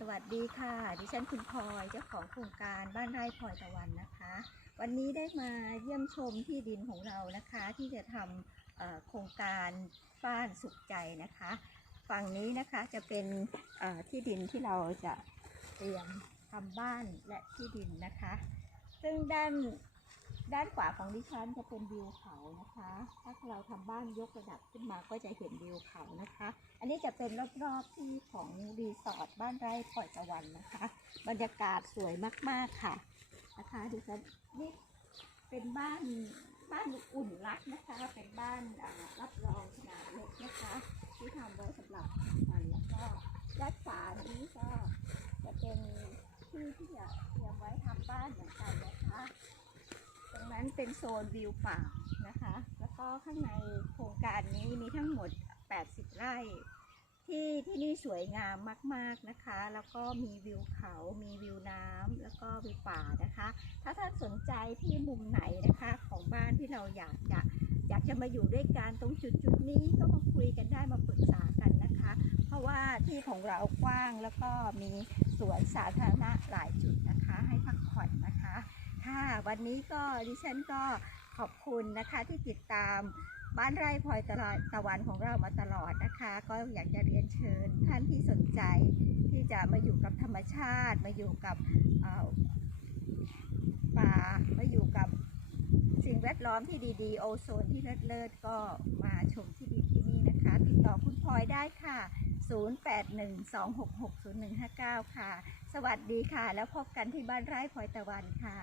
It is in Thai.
สวัสดีค่ะ ดิฉันคุณพลอยเจ้าของโครงการบ้านไร่พลอยตะวันนะคะ วันนี้ได้มาเยี่ยมชมที่ดินของเรานะคะ ที่จะทำโครงการบ้านสุขใจนะคะ ฝั่งนี้นะคะจะเป็นที่ดินที่เราจะเตรียมทำบ้านและที่ดินนะคะ ซึ่งด้านด้านขวาของดิฉันจะเป็นวิวเขานะคะ ถ้าเราทำบ้านยกระดับขึ้นมาก็จะเห็นวิวเขานะคะ นนี้จะเป็นรอบๆที่ของรีสอร์ทบ้านไร่ปล่อยตะวันนะคะ บรรยากาศสวยมากๆค่ะนะคะดิฉันนี่เป็นบ้านบ้านอุ่นรักนะคะ เป็นบ้านรับรองขนาดเล็กนะคะ ที่ทำไว้สำหรับมันแล้วก็ด้านฝานี้ก็จะเป็นที่ที่จะเตรียมไว้ทำบ้านเหมือนกันนะคะ ตรงนั้นเป็นโซนวิวป่านะคะ แล้วก็ข้างในโครงการนี้มีทั้งหมด 80 ไร่ ที่ที่นี่สวยงามมาก ๆนะคะ แล้วก็มีวิวเขา มีวิวน้ำแล้วก็วิวป่านะคะ ถ้าท่านสนใจที่มุมไหนนะคะของบ้านที่เราอยากจะอยากจะมาอยู่ด้วยกันตรงจุดจุดๆนี้ก็มาคุยกันได้มาปรึกษากันนะคะ เพราะว่าที่ของเรากว้างแล้วก็มีสวนสาธารณะหลายจุดนะคะ ให้พักผ่อนนะคะค่ะวันนี้ก็ดิฉันก็ขอบคุณนะคะที่ติดตาม บ้านไร่พลอยตลอดตะวันของเรามาตลอดนะคะ ก็อยากจะเรียนเชิญท่านที่สนใจที่จะมาอยู่กับธรรมชาติ มาอยู่กับป่ามาอยู่กับสิ่งแวดล้อมที่ดีๆ โอโซนที่เลิศๆก็มาชมที่ดินที่นี่นะคะ ติดต่อคุณพลอยได้ค่ะ 0812660159 ค่ะ สวัสดีค่ะ แล้วพบกันที่บ้านไร่พลอยตะวันค่ะ